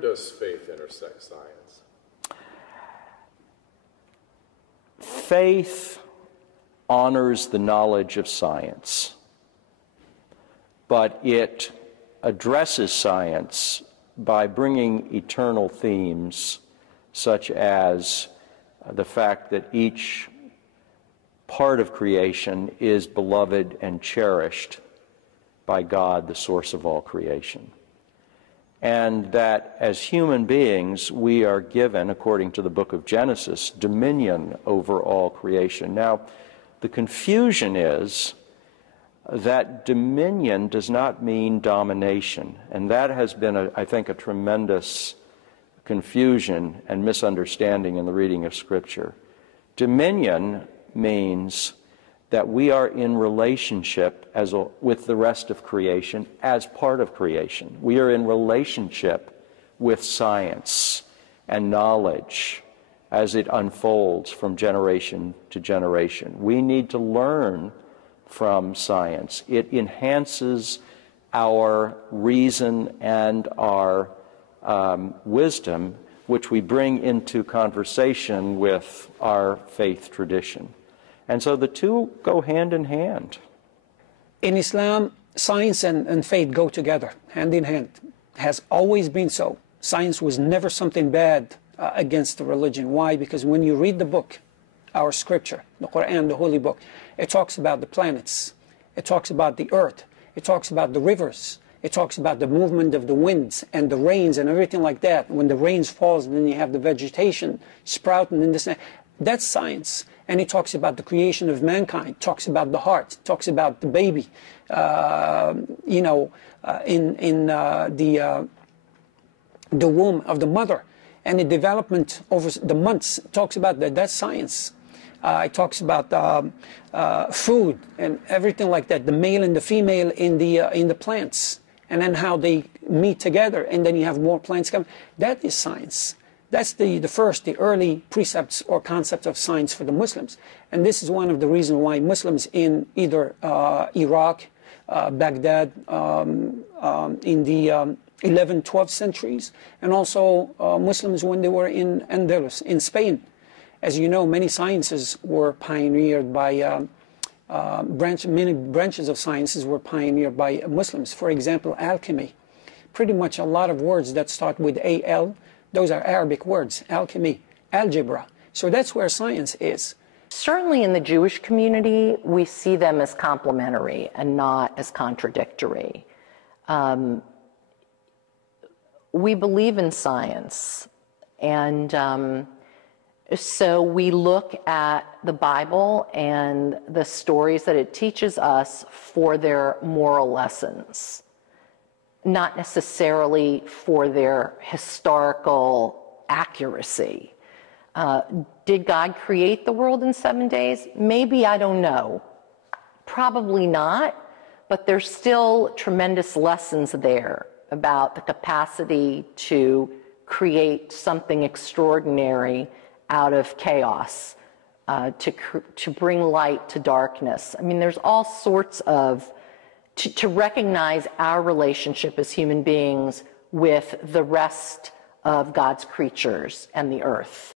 does faith intersect science? Faith honors the knowledge of science, but it addresses science by bringing eternal themes such as the fact that each part of creation is beloved and cherished by God, the source of all creation. And that as human beings, we are given, according to the book of Genesis, dominion over all creation. Now, the confusion is that dominion does not mean domination. And that has been, I think, a tremendous confusion and misunderstanding in the reading of Scripture. Dominion means that we are in relationship with the rest of creation as part of creation. We are in relationship with science and knowledge as it unfolds from generation to generation. We need to learn from science. It enhances our reason and our wisdom, which we bring into conversation with our faith tradition. And so the two go hand in hand. In Islam, science and faith go together, hand in hand. Has always been so. Science was never something bad against the religion. Why? Because when you read the book, our scripture, the Quran, the holy book, it talks about the planets. It talks about the earth. It talks about the rivers. It talks about the movement of the winds and the rains and everything like that. When the rains falls, then you have the vegetation sprouting in this. That's science. And it talks about the creation of mankind, talks about the heart, talks about the baby, in the womb of the mother, and the development over the months. It talks about that. That's science. It talks about food and everything like that. The male and the female in the plants, and then how they meet together, and then you have more plants coming. That is science. That's the early precepts or concepts of science for the Muslims. And this is one of the reasons why Muslims in either Iraq, Baghdad, in the 11th, 12th centuries, and also Muslims when they were in Andalus, in Spain. As you know, many sciences were pioneered by, many branches of sciences were pioneered by Muslims. For example, alchemy. Pretty much a lot of words that start with A-L, those are Arabic words, alchemy, algebra. So that's where science is. Certainly in the Jewish community, we see them as complementary and not as contradictory. We believe in science, and so we look at the Bible and the stories that it teaches us for their moral lessons, not necessarily for their historical accuracy. Did God create the world in 7 days? Maybe, I don't know. Probably not, but there's still tremendous lessons there about the capacity to create something extraordinary out of chaos, to bring light to darkness. I mean, there's all sorts of, to recognize our relationship as human beings with the rest of God's creatures and the earth.